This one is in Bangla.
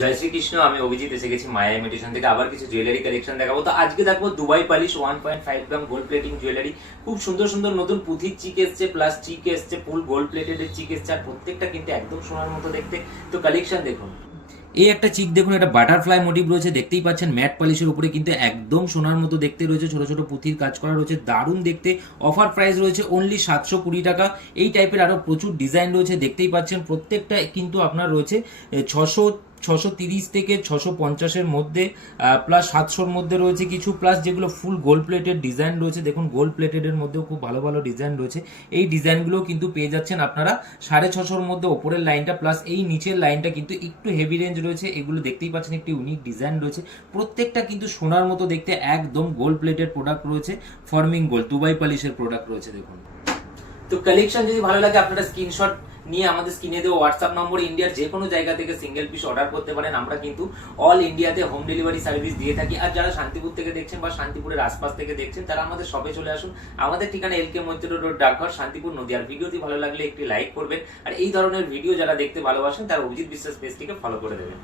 জয় শ্রীকৃষ্ণ। আমি অভিজিৎ এসে গেছি মায়া ইমিটেশন থেকে আবার কিছু জুয়েলারি কালেকশন দেখাবো। তো আজকে দেখবো দুবাই পালিশ 1.5 গ্রাম গোল্ড প্লেটিং জুয়েলারি। খুব সুন্দর সুন্দর নতুন পুঁথির চিক এসছে, প্লাস চিক এসছে, ফুল গোল্ড প্লেটেড চিক এসছে, আর প্রত্যেকটা কিন্তু একদম সোনার মতো দেখতে। তো কালেকশন দেখুন। এই একটা চিক দেখুন, এটা বাটারফ্লাই মোটিভ রয়েছে, দেখতেই পাচ্ছেন ম্যাট পলিশের উপরে কিন্তু একদম সোনার মতো দেখতে রয়েছে, ছোট ছোট পুঁথির কাজ করা রয়েছে, দারুণ দেখতে। অফার প্রাইস রয়েছে অনলি 720 টাকা। এই টাইপের আরো প্রচুর ডিজাইন রয়েছে, দেখতেই পাচ্ছেন প্রত্যেকটা কিন্তু আপনার রয়েছে 630 থেকে 650-এর মধ্যে, প্লাস 700-র মধ্যে রয়েছে কিছু, প্লাস যেগুলো ফুল গোল্ড প্লেটেড ডিজাইন রয়েছে। দেখুন গোল্ড প্লেটেডের মধ্যেও খুব ভালো ভালো ডিজাইন রয়েছে। এই ডিজাইনগুলো কিন্তু পেয়ে যাচ্ছেন আপনারা 650-র মধ্যে ওপরের লাইনটা, প্লাস এই নিচের লাইনটা কিন্তু একটু হেভি রেঞ্জ রয়েছে। এগুলো দেখতেই পাচ্ছেন একটি ইউনিক ডিজাইন রয়েছে, প্রত্যেকটা কিন্তু সোনার মতো দেখতে, একদম গোল্ড প্লেটেড প্রোডাক্ট রয়েছে, ফর্মিং গোল্ড দুবাই পলিশের প্রোডাক্ট রয়েছে। দেখুন, তো কালেকশন যদি ভালো লাগে আপনারা স্ক্রিনশট নিয়ে আমাদের স্ক্রিনে দেওয়া হোয়াটসঅ্যাপ নম্বরে ইন্ডিয়ার যে কোনো জায়গা থেকে সিঙ্গেল পিস অর্ডার করতে পারেন। আমরা কিন্তু অল ইন্ডিয়াতে হোম ডেলিভারি সার্ভিস দিয়ে থাকি। আর যারা শান্তিপুর থেকে দেখছেন বা শান্তিপুরের আশপাশ থেকে দেখছেন, তারা আমাদের শপে চলে আসুন। আমাদের ঠিকানা LK মৈত্র রোড, ডাকঘর, শান্তিপুর, নদীয়ার। ভিডিওটি ভালো লাগলে একটি লাইক করবেন, আর এই ধরনের ভিডিও যারা দেখতে ভালোবাসেন তারা অভিজিৎ বিশ্বাস পেজটিকে ফলো করে দেবেন।